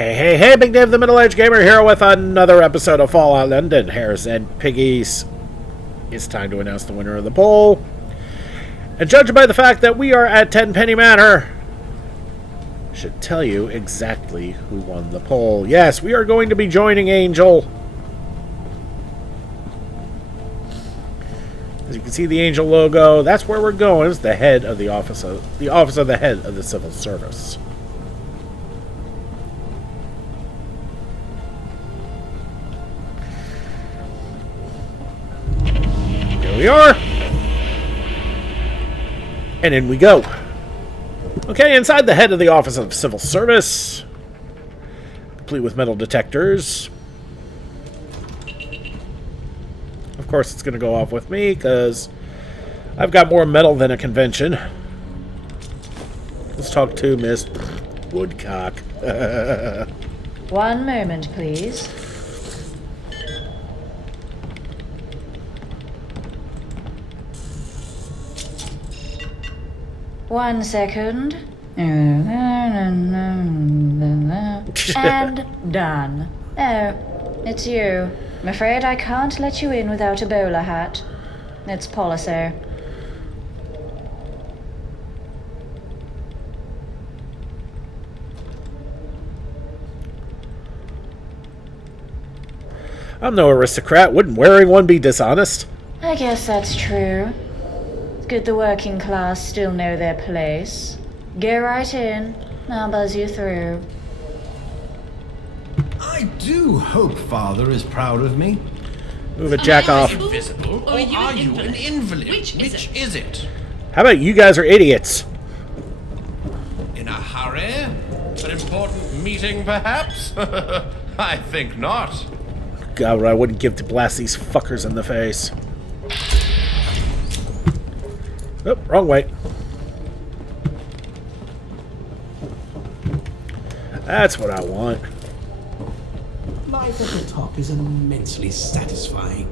Hey, Big Dave the Middle-Aged Gamer here with another episode of Fallout London. Hares and Piggies. It's time to announce the winner of the poll. And judging by the fact that we are at Tenpenny Manor, I should tell you exactly who won the poll. Yes, we are going to be joining Angel. As you can see the Angel logo, that's where we're going. It's the head of the office of the head of the civil service. Here we are. And in we go. Okay, inside the head of the Office of Civil Service, complete with metal detectors. Of course, it's going to go off with me, because I've got more metal than a convention. Let's talk to Miss Woodcock. One moment, please. One second. And done. Oh, it's you. I'm afraid I can't let you in without a bowler hat. It's policy. I'm no aristocrat. Wouldn't wearing one be dishonest? I guess that's true. It's good the working class still know their place. Go right in. I'll buzz you through. I do hope Father is proud of me. Move it, jack off. Invisible, or are you an invalid? Which is it? How about you guys are idiots? In a hurry? An important meeting, perhaps? I think not. God, what I wouldn't give to blast these fuckers in the face. Oh, wrong way. That's what I want. Life at the top is immensely satisfying.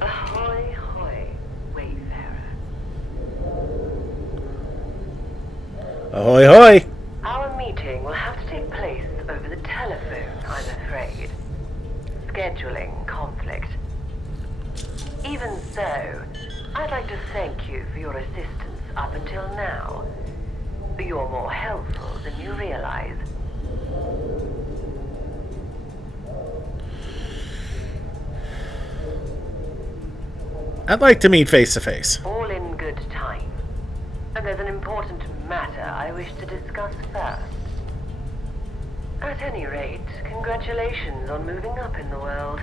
Ahoy, hoy, wayfarer. Ahoy, hoy! Our meeting will have to take place over the telephone, I'm afraid. Scheduling conflict. Even so, I'd like to thank you for your assistance up until now. You're more helpful than you realize. I'd like to meet face to face. All in good time. And there's an important matter I wish to discuss first. At any rate, congratulations on moving up in the world.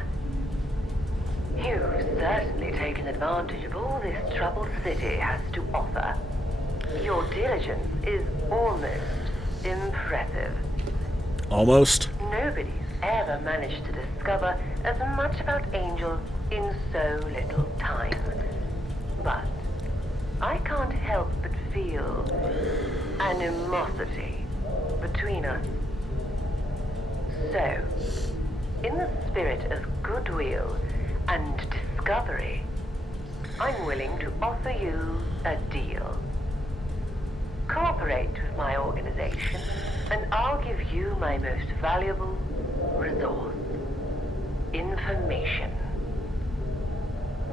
You've certainly taken advantage of all this troubled city has to offer. Your diligence is almost impressive. Almost. Nobody's ever managed to discover as much about Angel in so little time. But I can't help but feel animosity between us. So, in the spirit of goodwill and discovery, I'm willing to offer you a deal. Cooperate with my organization, and I'll give you my most valuable resource: information.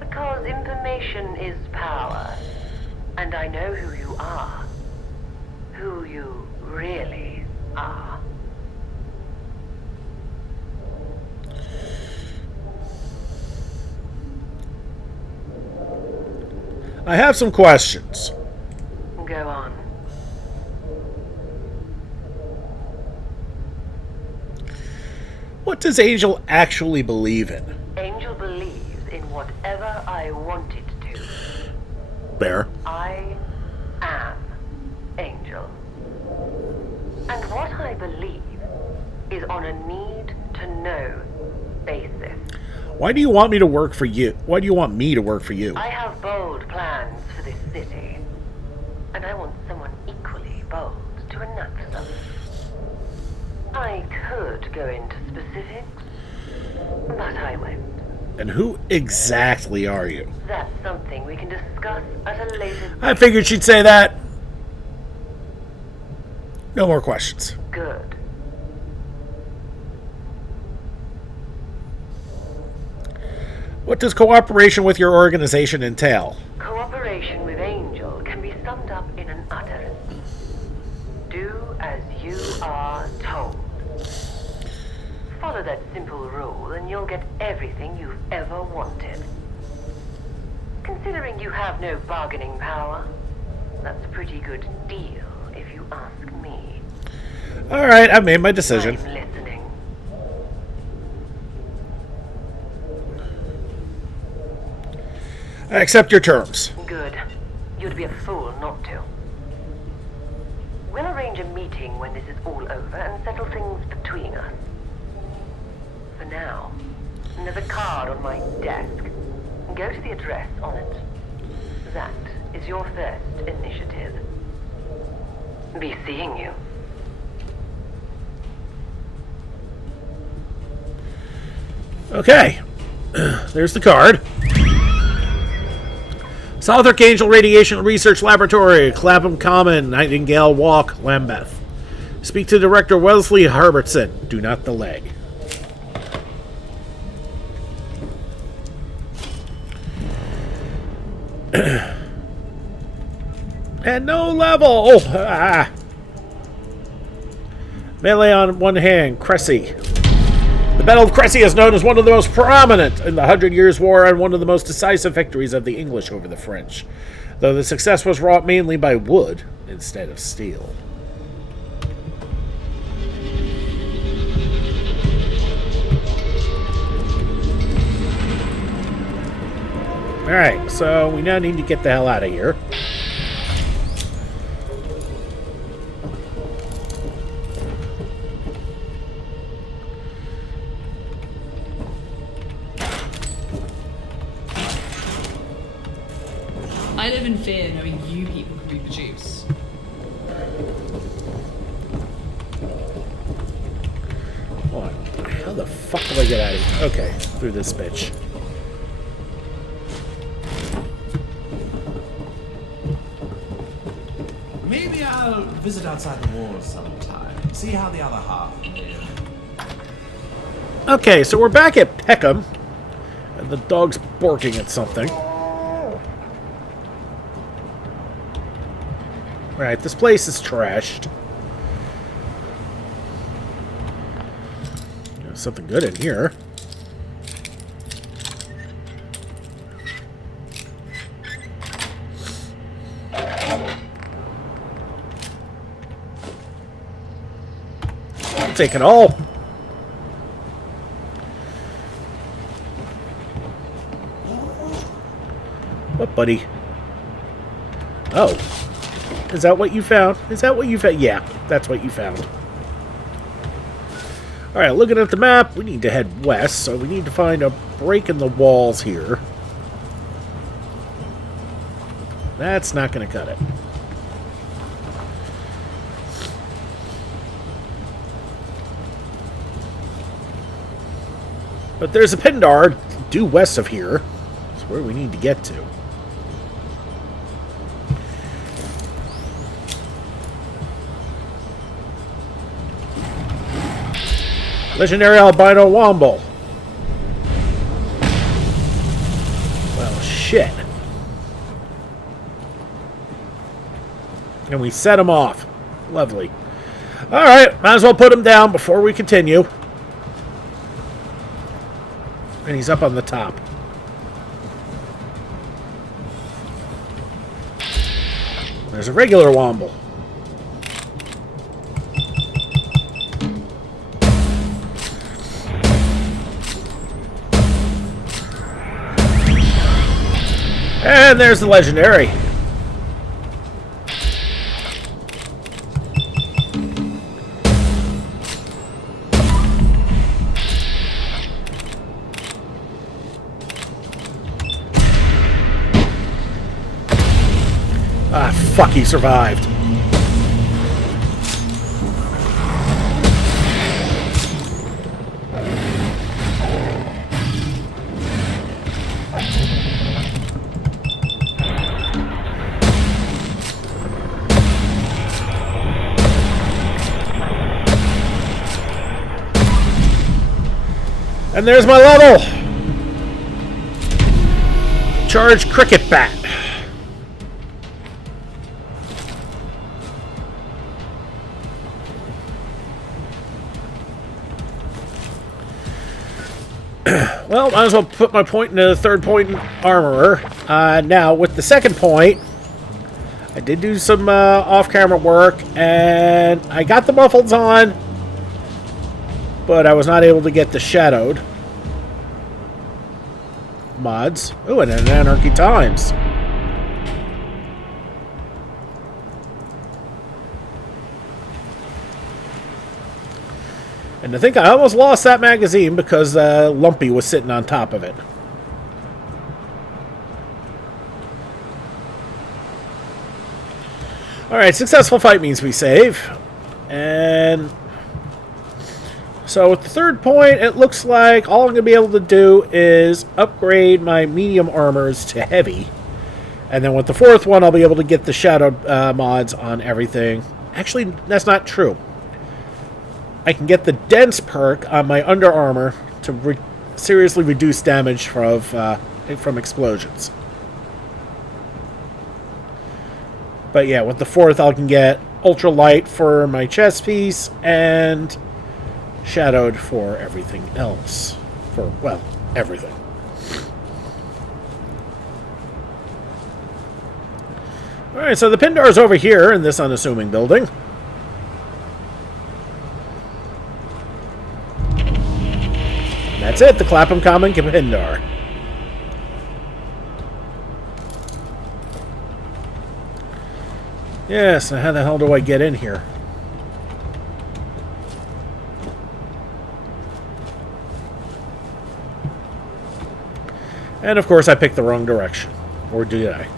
Because information is power, and I know who you are. Who you really are. I have some questions. Go on. What does Angel actually believe in? Angel believes in whatever I want it to. Bear. I am Angel. And what I believe is on a need-to-know basis. Why do you want me to work for you? Why do you want me to work for you? I have bold plans for this city, and I want someone equally bold to enact them. I could go into specifics, but I won't. And who exactly are you? That's something we can discuss at a later date. I figured she'd say that. No more questions. Good. What does cooperation with your organization entail? Cooperation with Angel can be summed up in an utterance. Do as you are told. Follow that simple rule and you'll get everything you've ever wanted. Considering you have no bargaining power, that's a pretty good deal, if you ask me. Alright, I've made my decision. I'm listening. I accept your terms. Good. You'd be a fool not to. We'll arrange a meeting when this is all over and settle things between us. For now, there's a card on my desk. Go to the address on it. That is your first initiative. Be seeing you. Okay. There's the card. Southwark Angel Radiation Research Laboratory, Clapham Common, Nightingale Walk, Lambeth. Speak to Director Wesley Herbertson. Do not delay. And no level! Ah. Melee on one hand, Cressy. The Battle of Cressy is known as one of the most prominent in the 100 Years' War and one of the most decisive victories of the English over the French, though the success was wrought mainly by wood instead of steel. Alright, so we now need to get the hell out of here. I live in fear knowing you people can reproduce. Hold on. How the fuck do I get out of here? Okay, through this bitch. Maybe I'll visit outside the walls sometime. See how the other half live. Okay, so we're back at Peckham, and the dog's barking at something. Alright, this place is trashed. There's something good in here. I'll take it all. What, buddy? Oh. Is that what you found? Is that what you found? Yeah, that's what you found. Alright, looking at the map, we need to head west, so we need to find a break in the walls here. That's not going to cut it. But there's a Pindar due west of here. That's where we need to get to. Legendary albino womble. Well, shit. And we set him off. Lovely. Alright, might as well put him down before we continue. And he's up on the top. There's a regular womble. And there's the legendary. Ah, fuck, he survived. And there's my level! Charge cricket bat. Well, might as well put my point into the third point in armorer. Now, with the second point, I did do some off-camera work, and I got the muffles on, but I was not able to get the shadowed mods. Ooh, and an Anarchy Times. And I think I almost lost that magazine because Lumpy was sitting on top of it. Alright, successful fight means we save. And so with the third point, it looks like all I'm going to be able to do is upgrade my medium armors to heavy. And then with the fourth one, I'll be able to get the shadowed mods on everything. Actually, that's not true. I can get the dense perk on my under armor to seriously reduce damage from explosions. But yeah, with the fourth, I can get ultra light for my chest piece and shadowed for everything else. For, well, everything. Alright, so the Pindar is over here in this unassuming building. That's it, the Clapham Common Pindar. Yes, now how the hell do I get in here? And of course I picked the wrong direction. Or did I?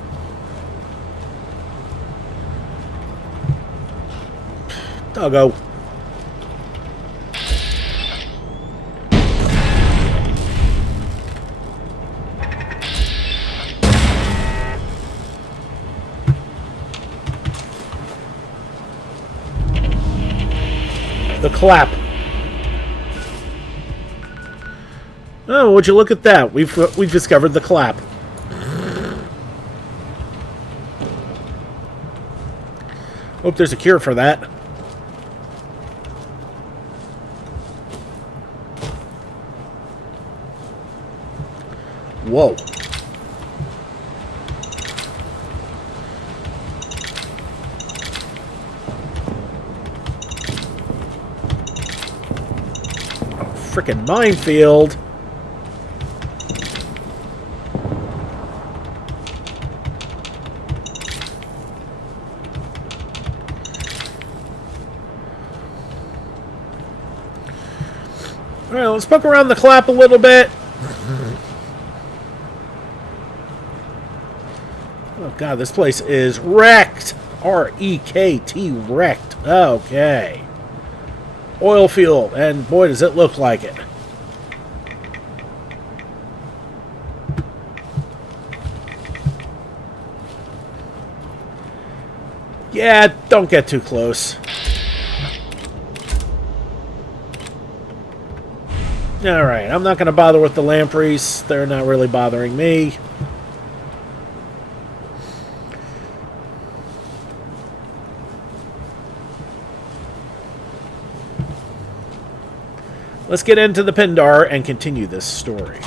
Doggo. The clap. Oh, would you look at that? We've discovered the clap. Hope there's a cure for that. Whoa. Frickin' minefield. Alright, let's poke around the clap a little bit. Oh god, this place is wrecked. R-E-K-T, wrecked. Okay. Oil field, and boy does it look like it. Yeah, don't get too close. Alright, I'm not going to bother with the lampreys. They're not really bothering me. Let's get into the Pindar and continue this story.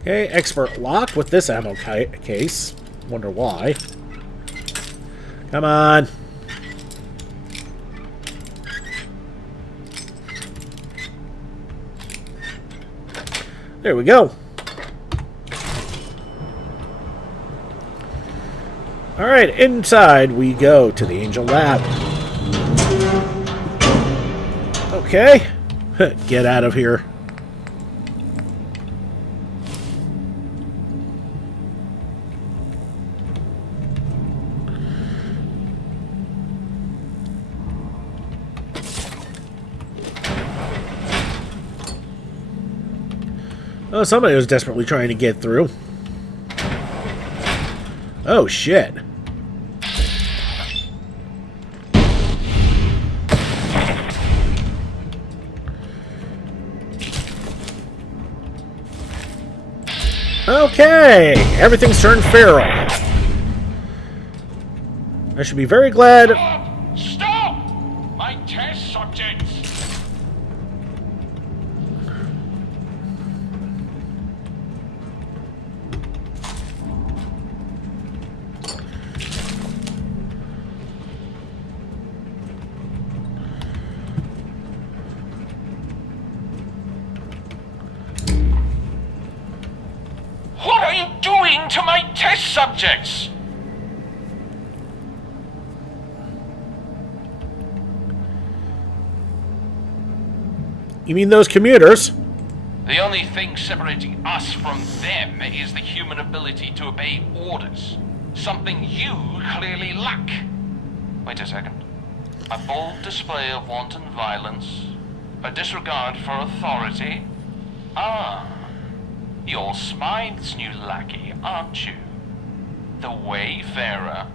Okay, expert lock with this ammo case. Wonder why. Come on. There we go. Alright, inside we go to the Angel Lab. Okay. Get out of here. Oh, somebody was desperately trying to get through. Oh, shit. Okay, everything's turned feral. I should be very glad. Stop! My test subjects! What are you doing to my test subjects? You mean those commuters? The only thing separating us from them is the human ability to obey orders. Something you clearly lack. Wait a second. A bold display of wanton violence? A disregard for authority? Ah. You're Smythe's new lackey, aren't you? The Wayfarer.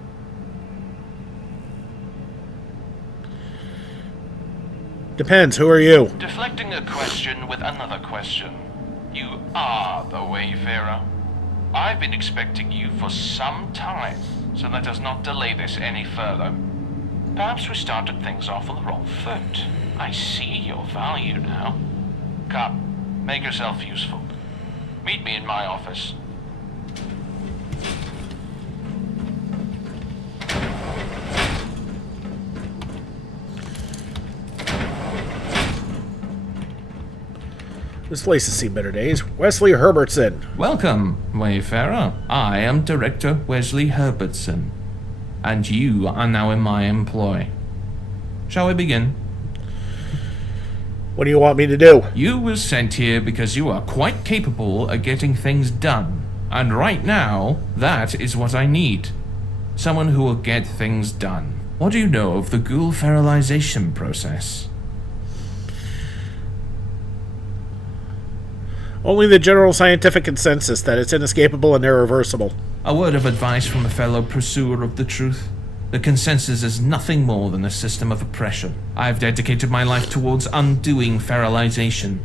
Depends, who are you? Deflecting a question with another question. You are the Wayfarer. I've been expecting you for some time, so let us not delay this any further. Perhaps we started things off on the wrong foot. I see your value now. Come, make yourself useful. Meet me in my office. This place has seen better days. Wesley Herbertson. Welcome, Wayfarer. I am Director Wesley Herbertson, and you are now in my employ. Shall we begin? What do you want me to do? You were sent here because you are quite capable of getting things done. And right now, that is what I need. Someone who will get things done. What do you know of the ghoul feralization process? Only the general scientific consensus that it's inescapable and irreversible. A word of advice from a fellow pursuer of the truth. The consensus is nothing more than a system of oppression. I've dedicated my life towards undoing feralization.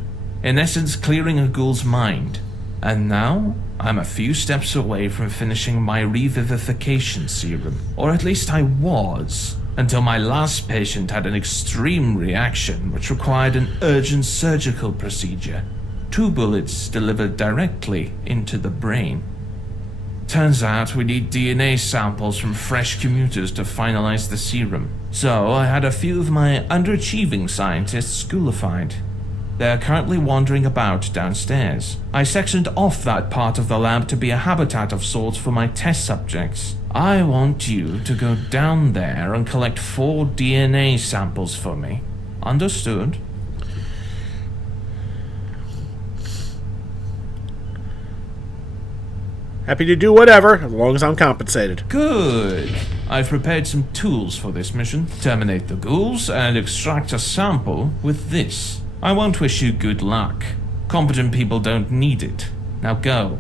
In essence, clearing a ghoul's mind. And now, I'm a few steps away from finishing my revivification serum. Or at least I was, until my last patient had an extreme reaction which required an urgent surgical procedure. 2 bullets delivered directly into the brain. Turns out we need DNA samples from fresh commuters to finalize the serum. So I had a few of my underachieving scientists schoolified. They're currently wandering about downstairs. I sectioned off that part of the lab to be a habitat of sorts for my test subjects. I want you to go down there and collect 4 DNA samples for me. Understood? Happy to do whatever, as long as I'm compensated. Good. I've prepared some tools for this mission. Terminate the ghouls and extract a sample with this. I won't wish you good luck. Competent people don't need it. Now go.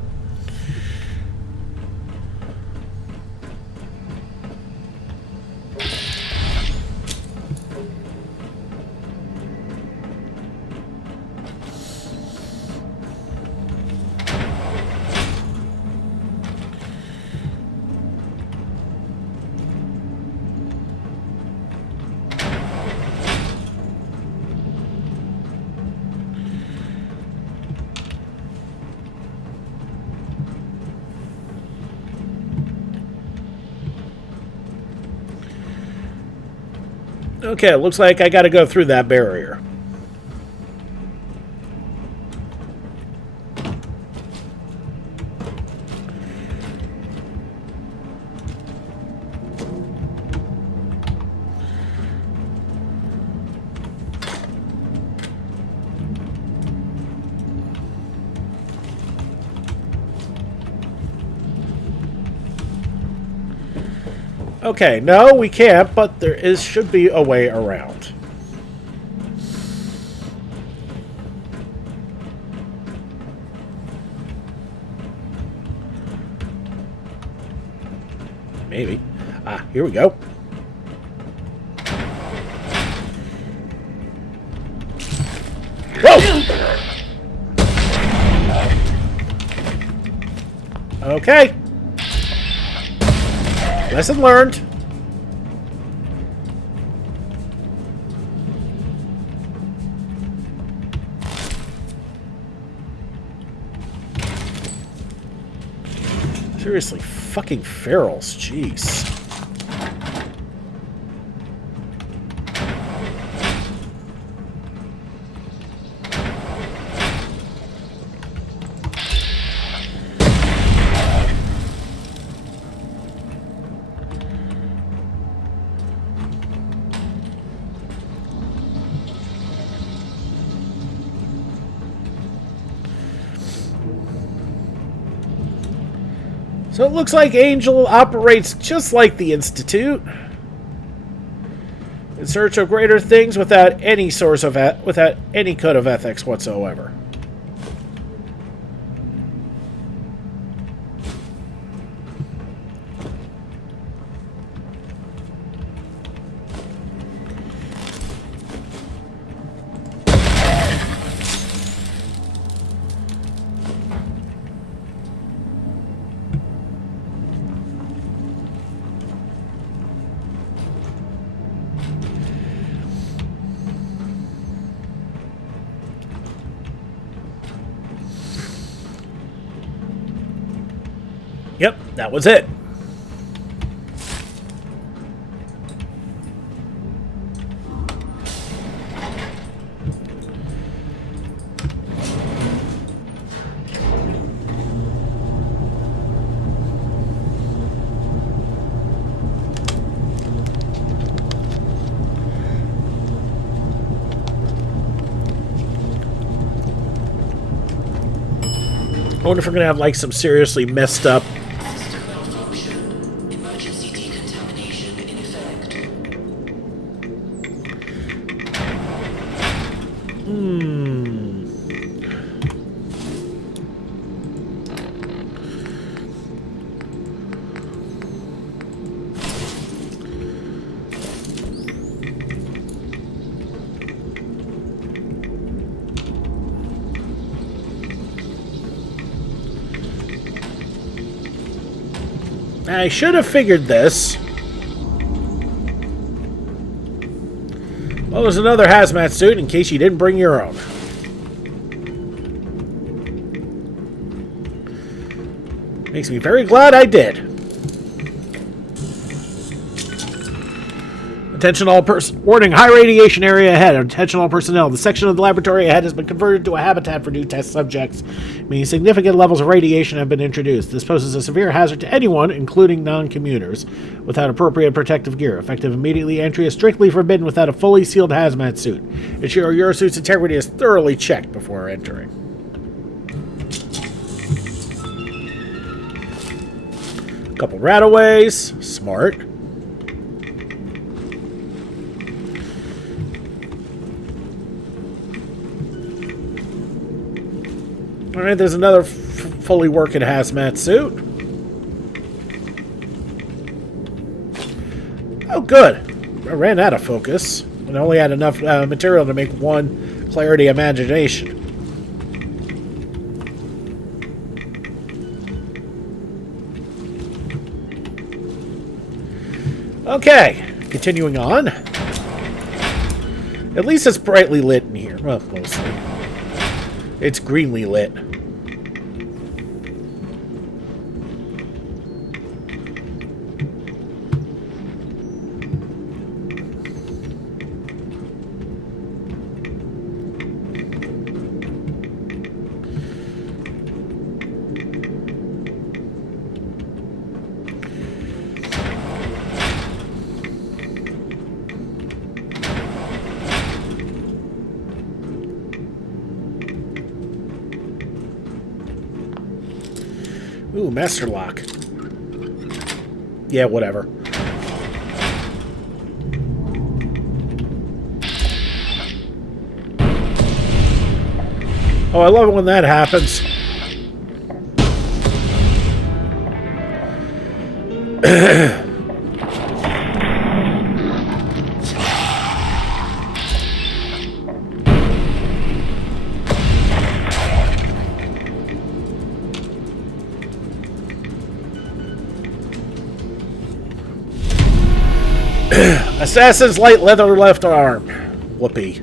Okay, looks like I gotta go through that barrier. Okay, no, we can't, but should be a way around. Maybe. Ah, here we go. Whoa! Okay. Lesson learned. Seriously, fucking ferals, jeez. So it looks like Angel operates just like the Institute, in search of greater things without any source of without any code of ethics whatsoever. Yep, that was it. I wonder if we're going to have like some seriously messed up I should have figured this. Well, there's another hazmat suit in case you didn't bring your own. Makes me very glad I did. Attention all warning, high radiation area ahead. Attention all personnel. The section of the laboratory ahead has been converted to a habitat for new test subjects, meaning significant levels of radiation have been introduced. This poses a severe hazard to anyone, including non-commuters, without appropriate protective gear. Effective immediately entry is strictly forbidden without a fully sealed hazmat suit. Ensure your suit's integrity is thoroughly checked before entering. A couple rataways. Smart. Alright, there's another fully working hazmat suit. Oh, good. I ran out of focus and only had enough material to make one clarity imagination. Okay, continuing on. At least it's brightly lit in here. Well, mostly. It's greenly lit. Ooh, master lock. Yeah, whatever. Oh, I love it when that happens. Assassin's light leather left arm. Whoopee.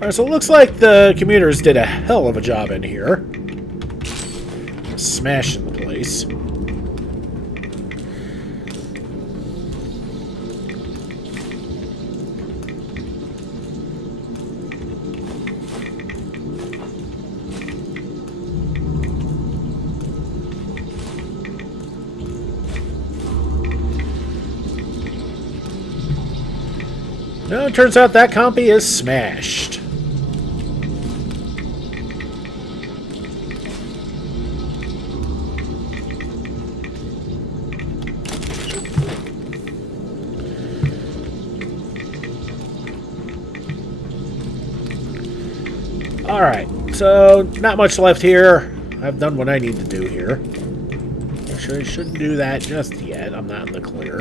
Alright, so it looks like the commuters did a hell of a job in here. Smashing the place. No, it turns out that compy is smashed. Alright, so not much left here. I've done what I need to do here. Actually, I shouldn't do that just yet. I'm not in the clear.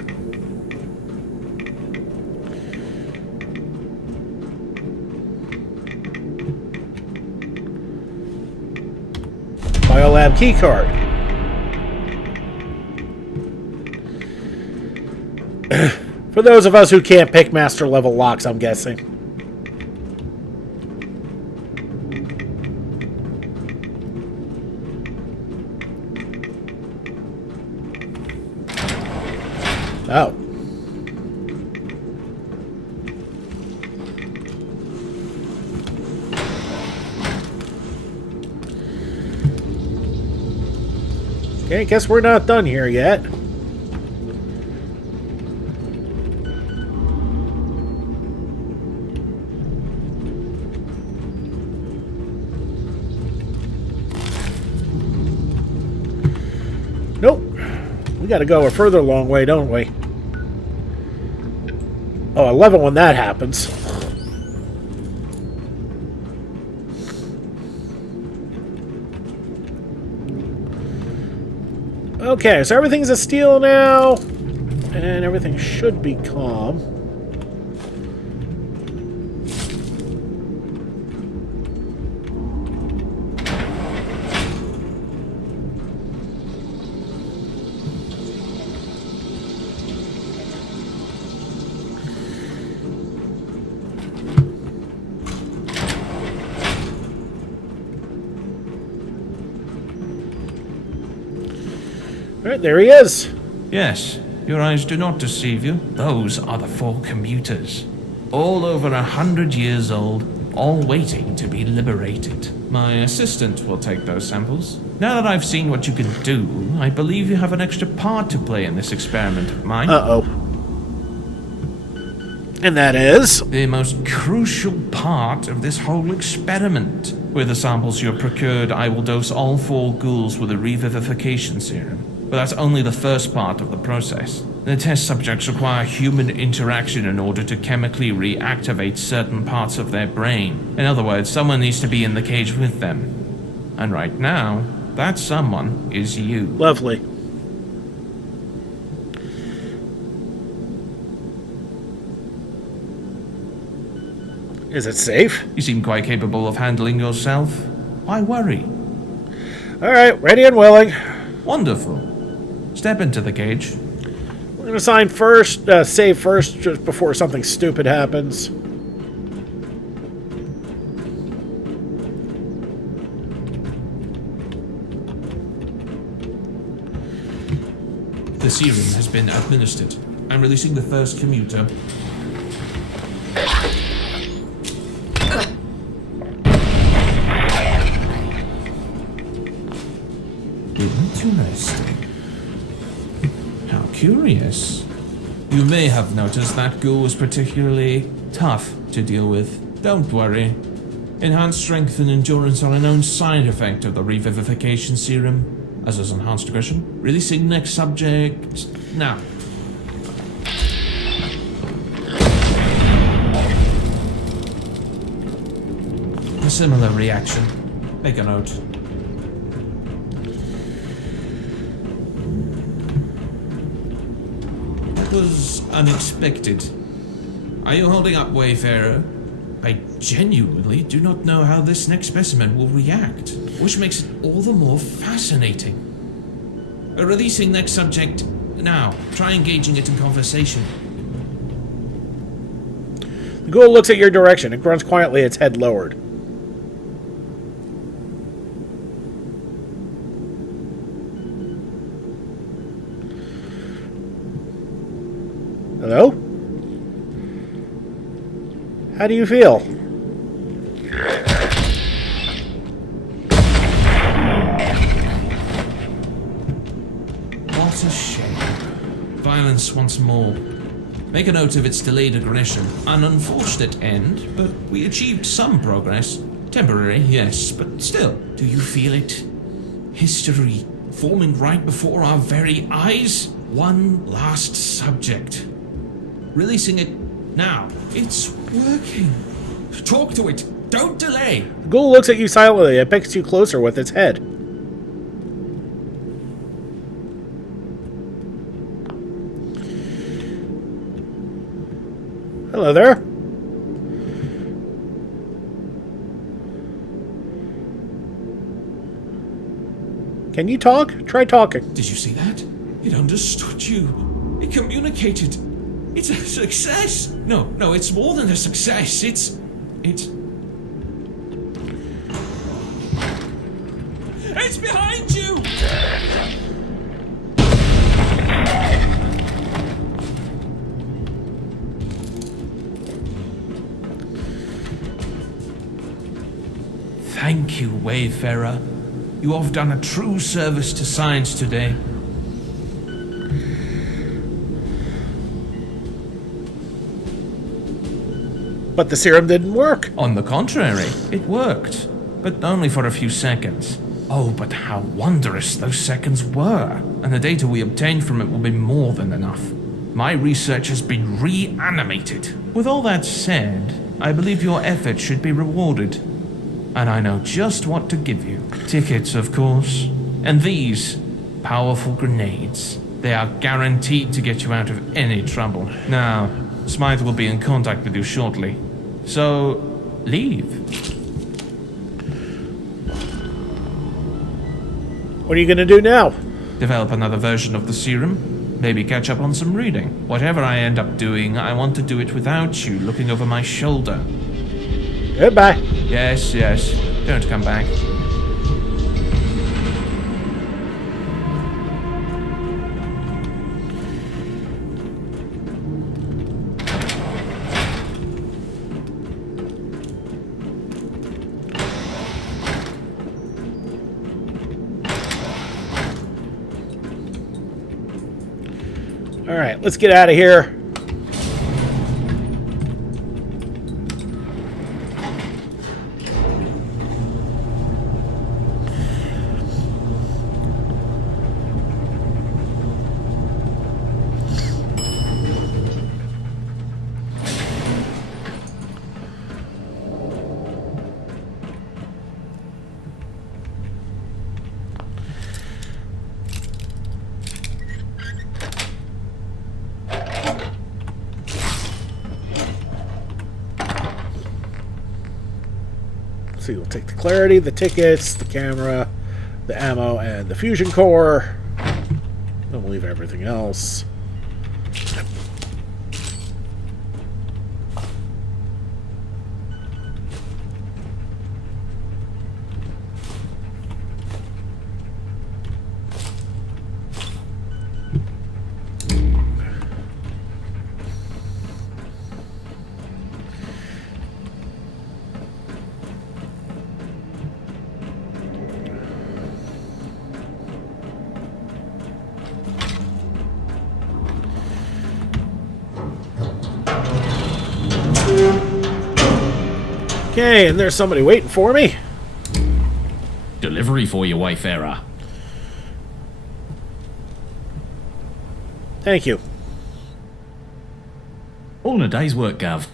Biolab keycard. For those of us who can't pick master level locks, I'm guessing. Oh. Okay, guess we're not done here yet. Nope. We gotta go a further long way, don't we? Oh, I love it when that happens. Okay, so everything's a steal now, and everything should be calm. Alright, there he is. Yes, your eyes do not deceive you. Those are the 4 commuters. All over 100 years old, all waiting to be liberated. My assistant will take those samples. Now that I've seen what you can do, I believe you have an extra part to play in this experiment of mine. Uh-oh. And that is? The most crucial part of this whole experiment. With the samples you have procured, I will dose all 4 ghouls with a revivification serum. But that's only the first part of the process. The test subjects require human interaction in order to chemically reactivate certain parts of their brain. In other words, someone needs to be in the cage with them. And right now, that someone is you. Lovely. Is it safe? You seem quite capable of handling yourself. Why worry? Alright, ready and willing. Wonderful. Step into the cage. We're going to sign first, save first, just before something stupid happens. The serum has been administered. I'm releasing the first commuter. Interesting. How curious. You may have noticed that ghoul was particularly tough to deal with. Don't worry. Enhanced strength and endurance are a known side effect of the revivification serum, as is enhanced aggression. Releasing next subject now. A similar reaction. Make a note. That was unexpected. Are you holding up, Wayfarer? I genuinely do not know how this next specimen will react, which makes it all the more fascinating. Releasing next subject now. Try engaging it in conversation. The ghoul looks at your direction and grunts quietly, its head lowered. Hello? How do you feel? What a shame. Violence once more. Make a note of its delayed aggression. An unfortunate end, but we achieved some progress. Temporary, yes, but still. Do you feel it? History forming right before our very eyes? One last subject. Releasing it now. It's working. Talk to it. Don't delay. The ghoul looks at you silently and picks you closer with its head. Hello there. Can you talk? Try talking. Did you see that? It understood you. It communicated. It's a success. No, it's more than a success. It's behind you! Thank you, Wayfarer. You have done a true service to science today. But the serum didn't work. On the contrary, it worked, but only for a few seconds. Oh, but how wondrous those seconds were, and the data we obtained from it will be more than enough. My research has been reanimated. With all that said, I believe your efforts should be rewarded. And I know just what to give you. Tickets, of course. And these powerful grenades. They are guaranteed to get you out of any trouble. Now, Smythe will be in contact with you shortly. So, leave. What are you going to do now? Develop another version of the serum. Maybe catch up on some reading. Whatever I end up doing, I want to do it without you looking over my shoulder. Goodbye. Yes. Don't come back. All right, let's get out of here. So you'll take the clarity, the tickets, the camera, the ammo, and the fusion core. Then we'll leave everything else. Okay, and there's somebody waiting for me. Delivery for you, Wayfarer. Thank you. All in a day's work, Gav.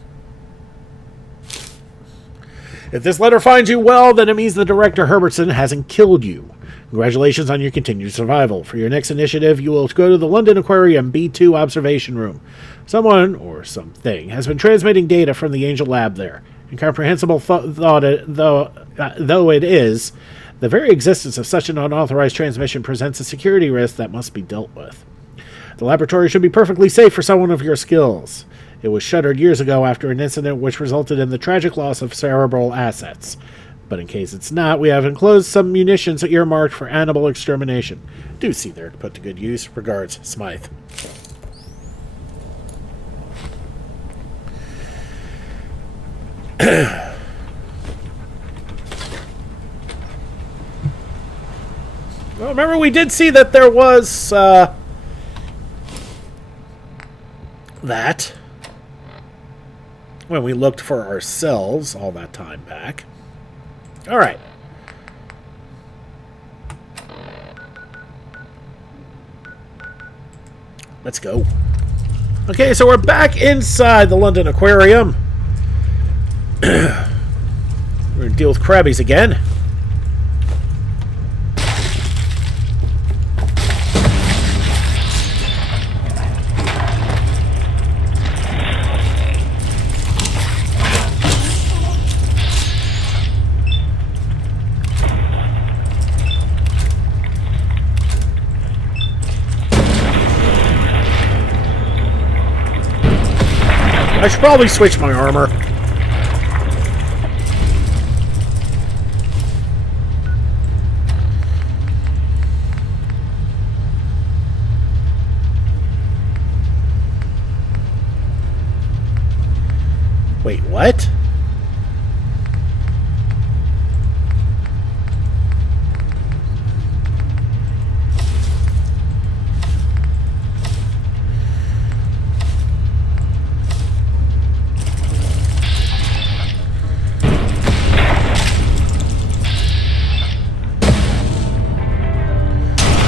If this letter finds you well, then it means the Director Herbertson hasn't killed you. Congratulations on your continued survival. For your next initiative, you will go to the London Aquarium B2 observation room. Someone, or something, has been transmitting data from the Angel Lab there. Incomprehensible though it is, the very existence of such an unauthorized transmission presents a security risk that must be dealt with. The laboratory should be perfectly safe for someone of your skills. It was shuttered years ago after an incident which resulted in the tragic loss of cerebral assets. But in case it's not, we have enclosed some munitions earmarked for animal extermination. Do see there to put to good use. Regards, Smythe. Well, remember we did see that there was that when we looked for ourselves all that time back. All right. Let's go. Okay, so we're back inside the London Aquarium. We're going to deal with crabbies again. I should probably switch my armor. Wait, what?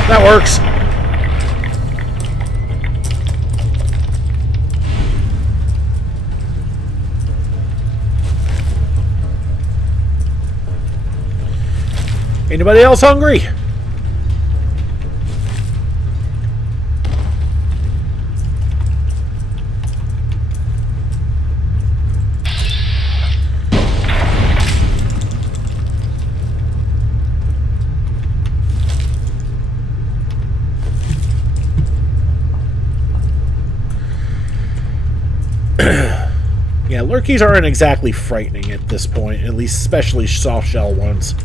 That works. Anybody else hungry? Yeah, lurkies aren't exactly frightening at this point, at least especially soft shell ones.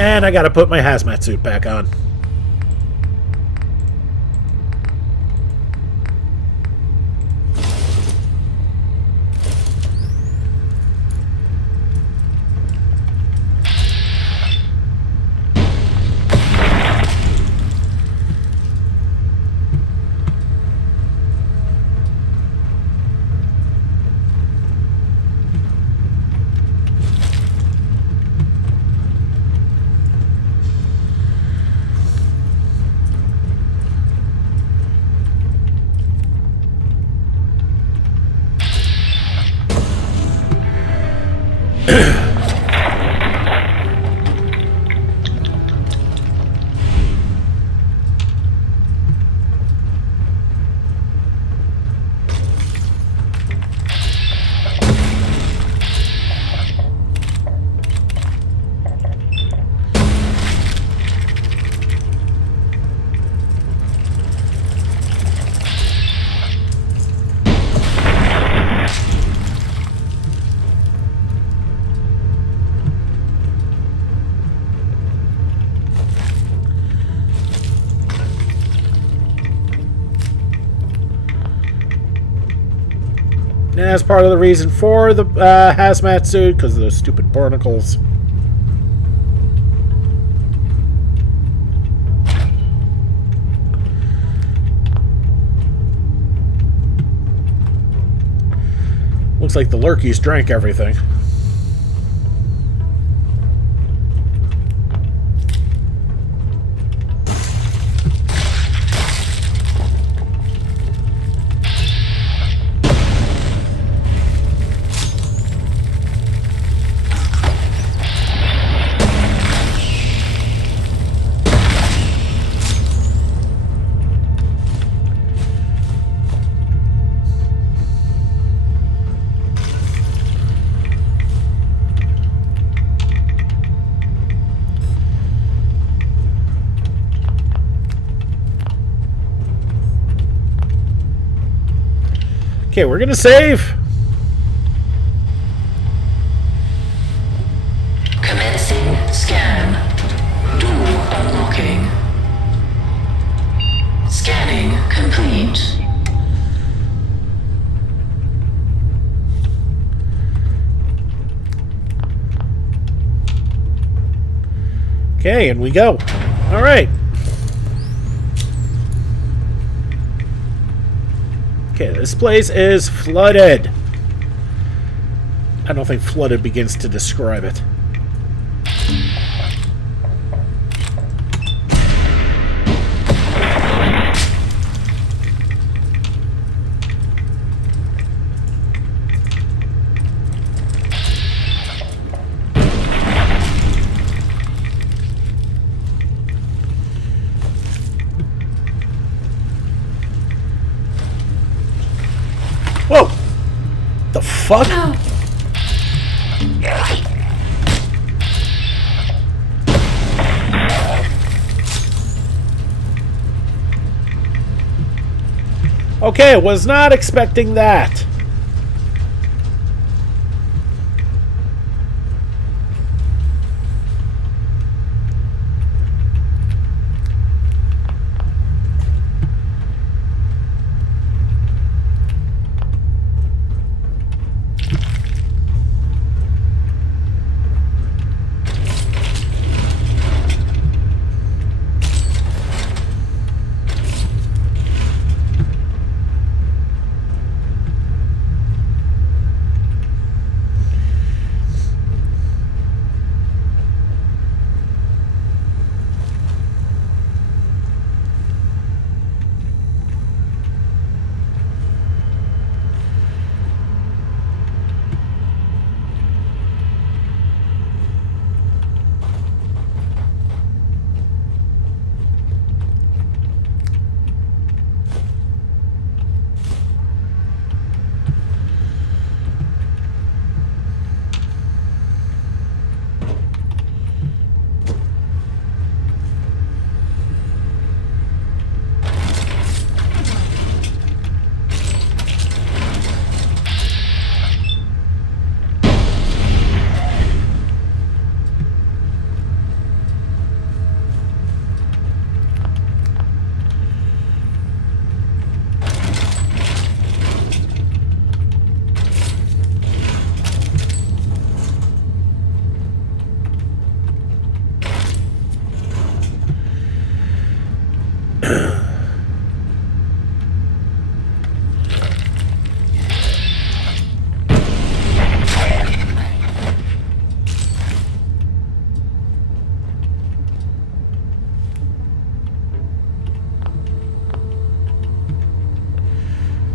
And I gotta put my hazmat suit back on. And that's part of the reason for the hazmat suit, because of those stupid barnacles. Looks like the lurkies drank everything. Okay, we're gonna save. Commencing scan. Door unlocking. Scanning complete. Okay, and we go. All right. Okay, this place is flooded. I don't think flooded begins to describe it. Whoa! The fuck? Oh. Okay, was not expecting that.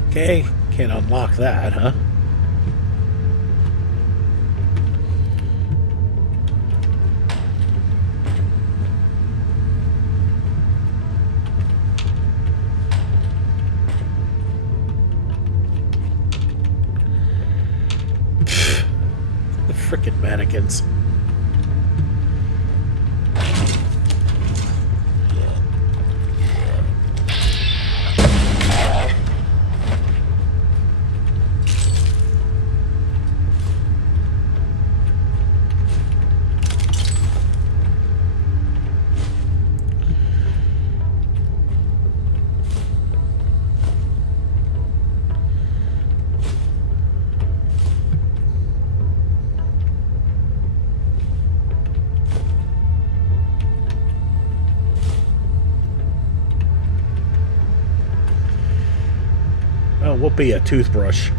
Okay, can't unlock that, huh? The frickin' mannequins. Oh, we'll be a toothbrush.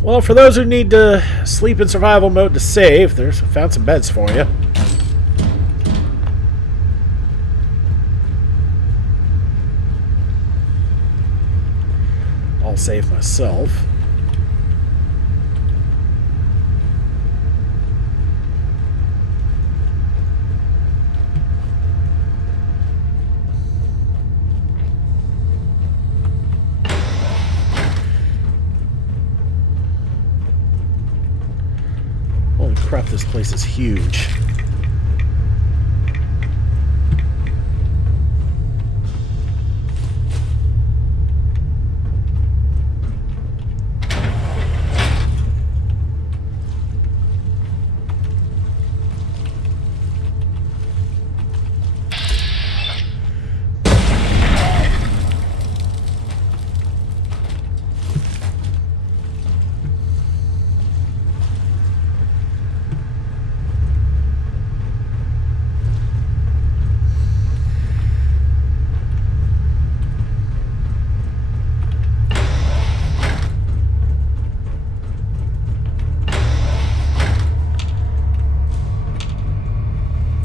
Well, for those who need to sleep in survival mode to save, there's found some beds for you. I'll save myself. Holy crap, this place is huge.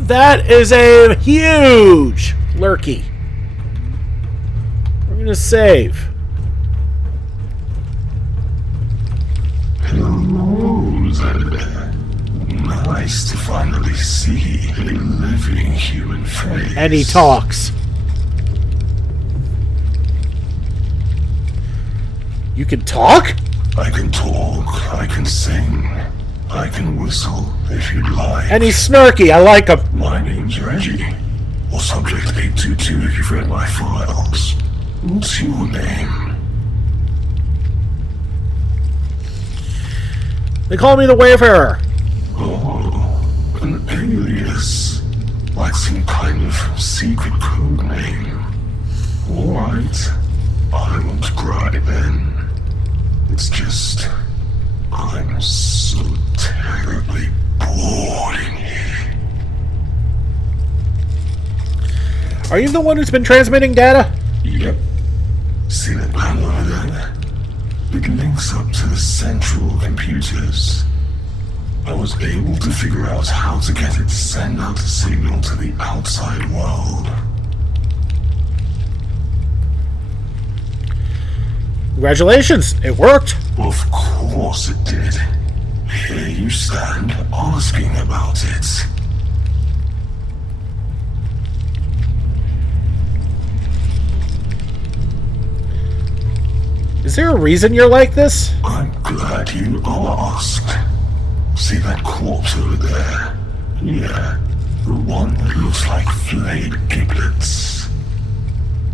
That is a huge lurky. We're gonna save. Hello there. Nice to finally see a living human face. And he talks. You can talk? I can talk, I can sing, I can whistle if you'd like. And he's snarky, I like him. My name's Reggie, or Subject 822 if you've read my files. What's your name? They call me the Wayfarer. Oh, an alias. Like some kind of secret code name. Alright, I won't gripe then. It's just, I'm so terribly bored in here. Are you the one who's been transmitting data? Yep. See that panel over there? It links up to the central computers. I was able to figure out how to get it to send out a signal to the outside world. Congratulations, it worked. Of course it did. Here you stand asking about it. Is there a reason you're like this? I'm glad you asked. See that corpse over there? Yeah, the one that looks like flayed giblets.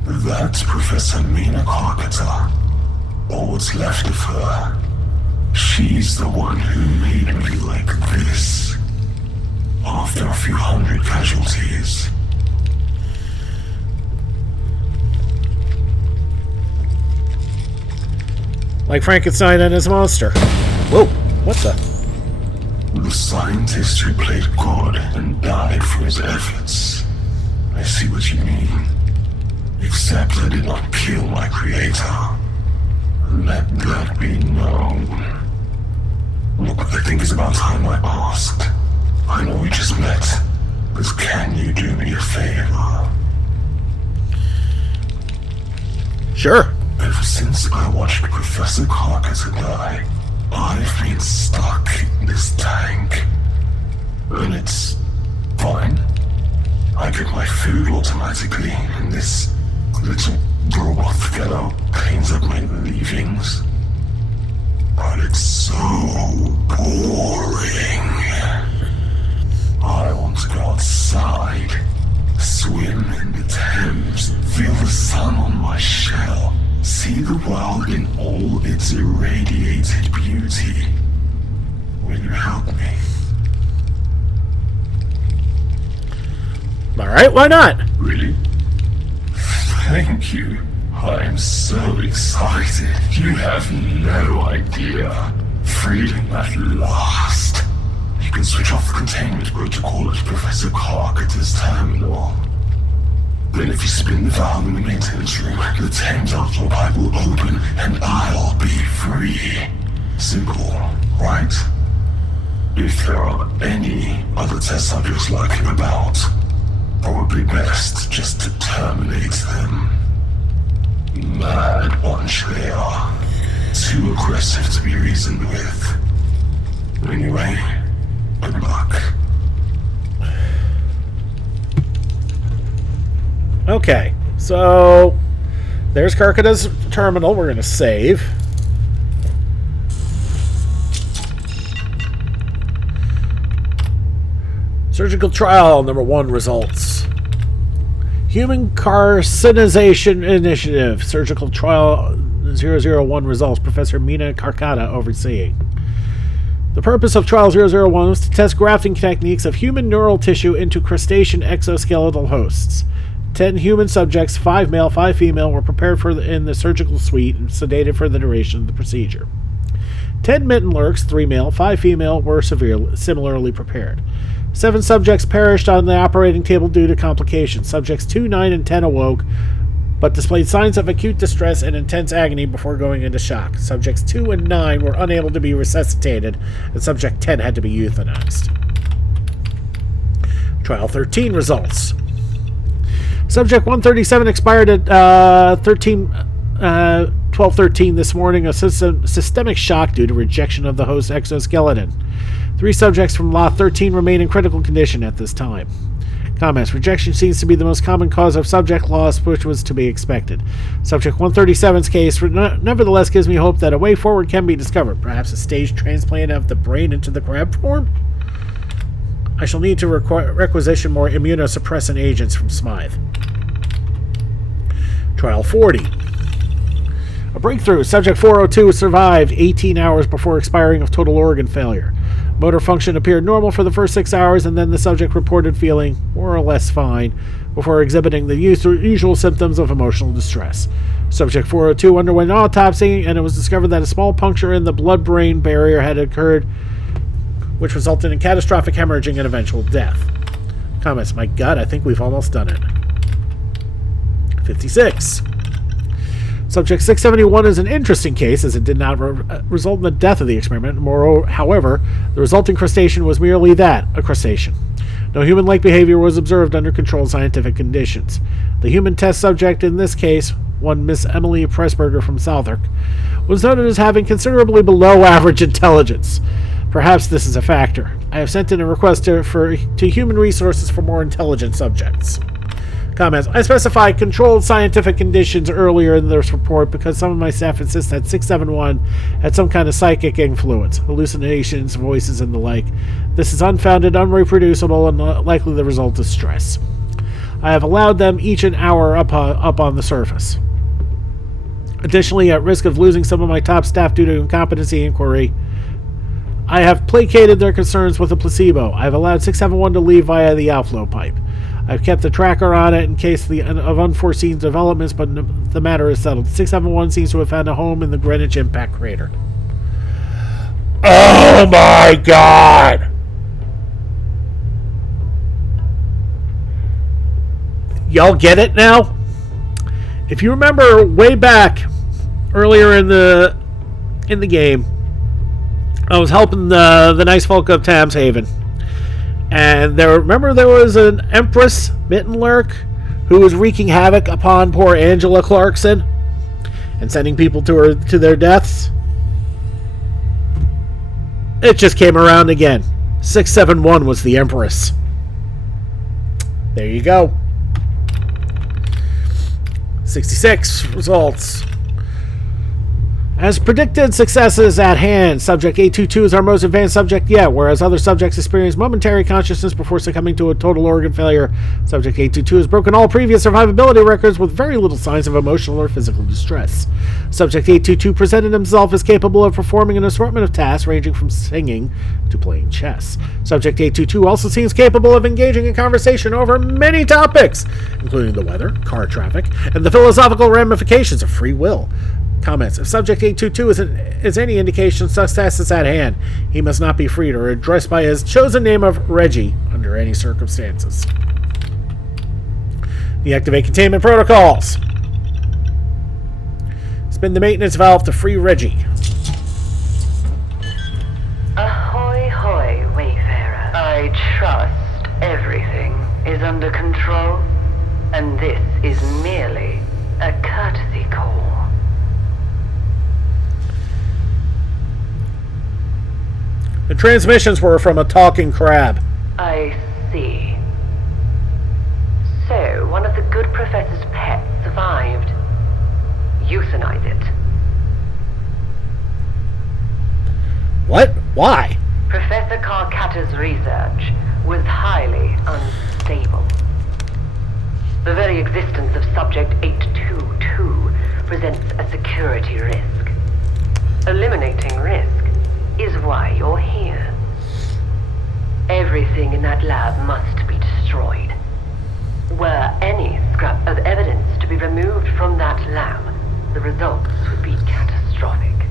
That's Professor Mina Carpenter. Or what's left of her. She's the one who made me like this. After a few hundred casualties. Like Frankenstein and his monster. Whoa, what the? The scientist who played God and died for his efforts. I see what you mean. Except I did not kill my creator. Let that be known. Look, I think it's about time I asked. I know we just met, but can you do me a favor? Sure. Ever since I watched Professor Carpenter die, I've been stuck in this tank. And it's fine. I get my food automatically, and this little robot fellow cleans up my leavings. But it's so boring. I want to go outside, swim in the Thames, feel the sun on my shell, see the world in all its irradiated beauty. Will you help me? Alright, why not? Really? Thank you. I'm so excited. You have no idea. Freedom at last. You can switch off the containment protocol at Professor Carpenter's terminal. Then if you spin the valve in the maintenance room, the Thames outdoor pipe will open and I'll be free. Simple, right? If there are any other test subjects lurking about, probably best just to terminate them. Mad bunch they are. Too aggressive to be reasoned with. Anyway, good luck. Okay, so there's Karkata's terminal. We're going to save. Surgical trial number 1 results. Human Carcinization Initiative. Surgical trial 001 results. Professor Mina Karkata overseeing. The purpose of Trial 001 was to test grafting techniques of human neural tissue into crustacean exoskeletal hosts. 10 human subjects, 5 male, 5 female, were prepared in the surgical suite and sedated for the duration of the procedure. 10 mitten lurks, 3 male, 5 female, were similarly prepared. 7 subjects perished on the operating table due to complications. Subjects 2, 9, and 10 awoke, but displayed signs of acute distress and intense agony before going into shock. Subjects 2 and 9 were unable to be resuscitated, and Subject 10 had to be euthanized. Trial 13 results. Subject 137 expired at 12:13 this morning of systemic shock due to rejection of the host exoskeleton. 3 subjects from Lot 13 remain in critical condition at this time. Comments. Rejection seems to be the most common cause of subject loss, which was to be expected. Subject 137's case nevertheless gives me hope that a way forward can be discovered. Perhaps a staged transplant of the brain into the crab form? I shall need to requisition more immunosuppressant agents from Smythe. Trial 40. A breakthrough. Subject 402 survived 18 hours before expiring of total organ failure. Motor function appeared normal for the first 6 hours, and then the subject reported feeling more or less fine before exhibiting the usual symptoms of emotional distress. Subject 402 underwent an autopsy, and it was discovered that a small puncture in the blood-brain barrier had occurred, which resulted in catastrophic hemorrhaging and eventual death. Comments. My God, I think we've almost done it. 56. Subject 671 is an interesting case, as it did not result in the death of the experiment. Moreover, however, the resulting crustacean was merely that, a crustacean. No human-like behavior was observed under controlled scientific conditions. The human test subject in this case, one Miss Emily Pressburger from Southwark, was noted as having considerably below-average intelligence. Perhaps this is a factor. I have sent in a request to Human Resources for more intelligent subjects. Comments. I specified controlled scientific conditions earlier in this report because some of my staff insist that 671 had some kind of psychic influence, hallucinations, voices, and the like. This is unfounded, unreproducible, and likely the result of stress. I have allowed them each an hour up on the surface. Additionally, at risk of losing some of my top staff due to incompetency inquiry, I have placated their concerns with a placebo. I have allowed 671 to leave via the outflow pipe. I've kept a tracker on it in case of unforeseen developments, but the matter is settled. 671 seems to have found a home in the Greenwich impact crater. Oh my god! Y'all get it now? If you remember way back earlier in the game, I was helping the nice folk of Thames Haven, and there was an Empress Mittenlurk who was wreaking havoc upon poor Angela Clarkson and sending people to their deaths. It just came around again. 671 was the Empress. There you go. 66 results. As predicted, success is at hand. Subject 822 is our most advanced subject yet, whereas other subjects experience momentary consciousness before succumbing to a total organ failure. Subject 822 has broken all previous survivability records with very little signs of emotional or physical distress. Subject 822 presented himself as capable of performing an assortment of tasks ranging from singing to playing chess. Subject 822 also seems capable of engaging in conversation over many topics, including the weather, car traffic, and the philosophical ramifications of free will. Comments. If Subject 822 is any indication, success is at hand. He must not be freed or addressed by his chosen name of Reggie under any circumstances. Deactivate containment protocols. Spin the maintenance valve to free Reggie. Ahoy, hoy, Wayfarer. I trust everything is under control, and this is merely a courtesy call. The transmissions were from a talking crab. I see. So, one of the good professor's pets survived. Euthanize it. What? Why? Professor Carcatta's research was highly unstable. The very existence of Subject 822 presents a security risk. Eliminating risk is why you're here. Everything in that lab must be destroyed. Were any scrap of evidence to be removed from that lab, the results would be catastrophic.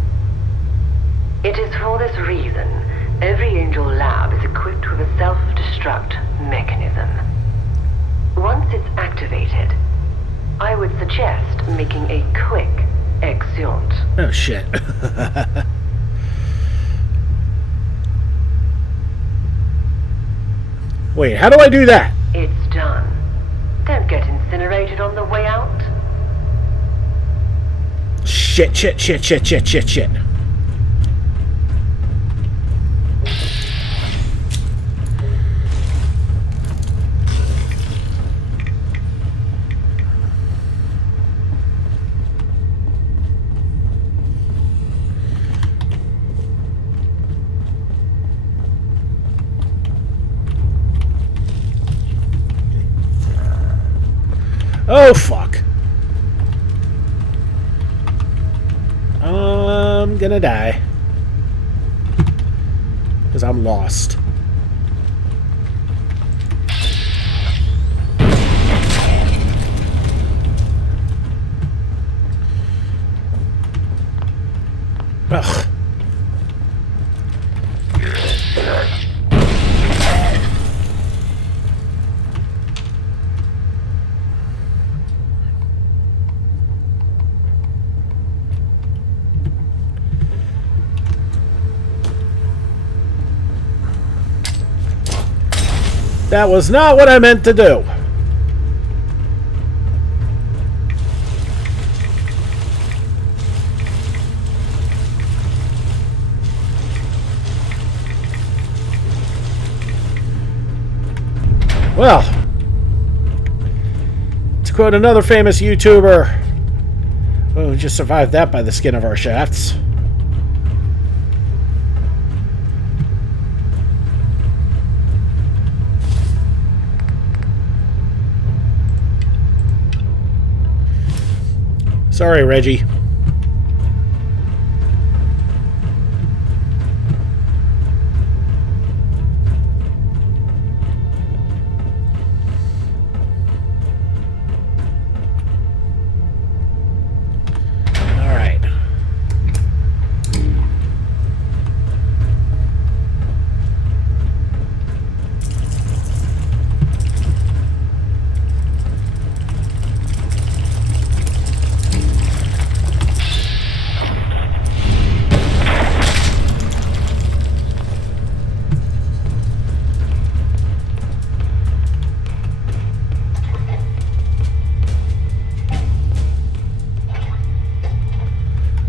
It is for this reason every Angel lab is equipped with a self-destruct mechanism. Once it's activated, I would suggest making a quick exeunt. Oh shit. Wait, how do I do that? It's done. Don't get incinerated on the way out. Shit. Oh, fuck. I'm gonna die. Because I'm lost. Ugh. That was not what I meant to do. Well, to quote another famous YouTuber, well, we just survived that by the skin of our shafts. Sorry, Reggie.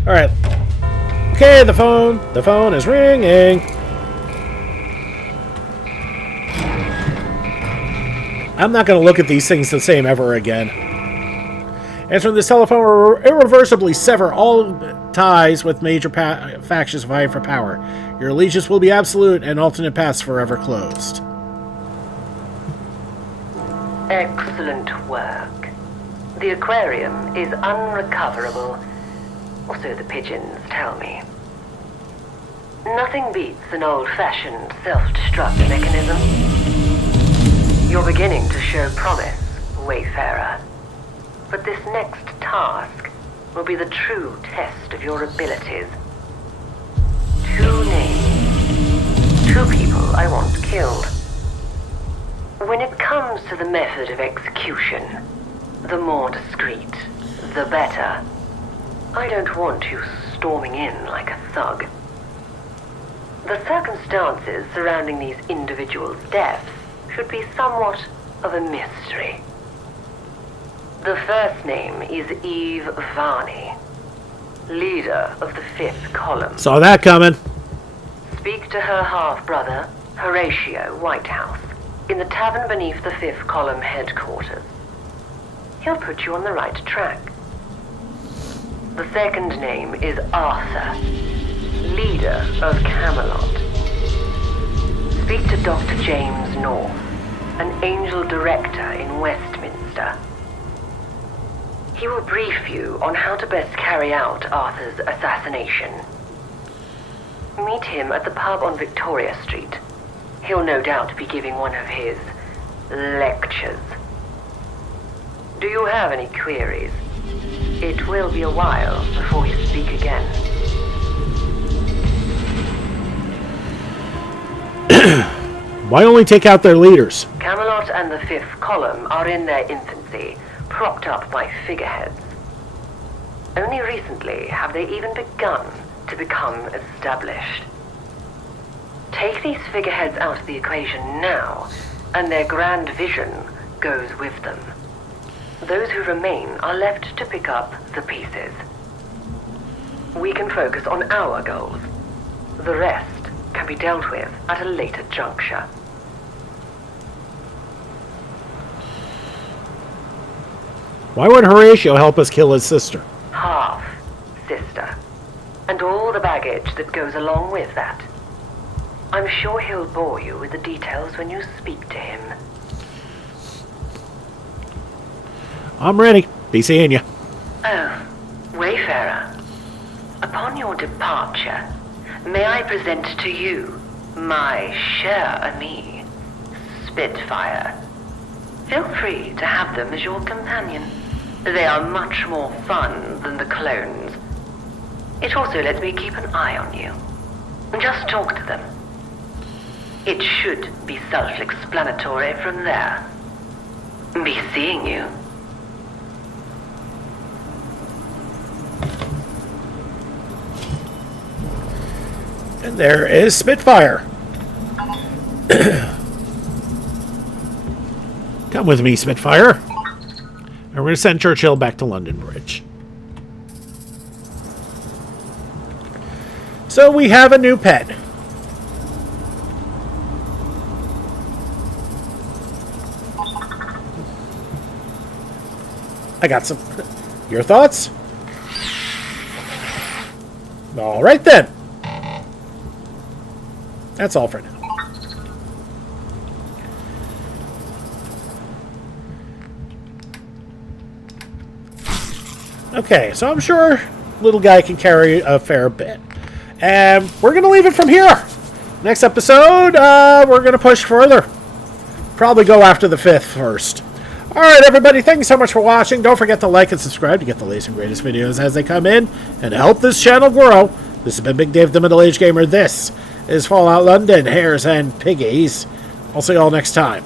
Alright. Okay, the phone is ringing. I'm not going to look at these things the same ever again. Answering this telephone will irreversibly sever all ties with major factions vying for power. Your allegiance will be absolute and alternate paths forever closed. Excellent work. The aquarium is unrecoverable, or so the pigeons tell me. Nothing beats an old-fashioned self-destruct mechanism. You're beginning to show promise, Wayfarer. But this next task will be the true test of your abilities. 2 names. 2 people I want killed. When it comes to the method of execution, the more discreet, the better. I don't want you storming in like a thug. The circumstances surrounding these individuals' deaths should be somewhat of a mystery. The first name is Eve Varney, leader of the 5th column. Saw that coming. Speak to her half-brother, Horatio Whitehouse, in the tavern beneath the 5th column headquarters. He'll put you on the right track. The second name is Arthur, leader of Camelot. Speak to Dr. James North, an angel director in Westminster. He will brief you on how to best carry out Arthur's assassination. Meet him at the pub on Victoria Street. He'll no doubt be giving one of his lectures. Do you have any queries? It will be a while before you speak again. Why only take out their leaders? Camelot and the 5th column are in their infancy, propped up by figureheads. Only recently have they even begun to become established. Take these figureheads out of the equation now, and their grand vision goes with them. Those who remain are left to pick up the pieces. We can focus on our goals. The rest can be dealt with at a later juncture. Why would Horatio help us kill his sister? Half sister. And all the baggage that goes along with that. I'm sure he'll bore you with the details when you speak to him. I'm ready. Be seeing you. Oh, Wayfarer. Upon your departure, may I present to you my cher ami, Spitfire. Feel free to have them as your companion. They are much more fun than the clones. It also lets me keep an eye on you. Just talk to them. It should be self-explanatory from there. Be seeing you. And there is Spitfire. Come with me, Spitfire. And we're going to send Churchill back to London Bridge. So we have a new pet. I got some. Your thoughts? All right then. That's all for now. Okay, so I'm sure little guy can carry a fair bit. And we're going to leave it from here. Next episode, we're going to push further. Probably go after the 5th first. Alright, everybody, thank you so much for watching. Don't forget to like and subscribe to get the latest and greatest videos as they come in and help this channel grow. This has been Big Dave, the Middle-Aged Gamer. This is Fallout London, Hares, and Piggies. I'll see you all next time.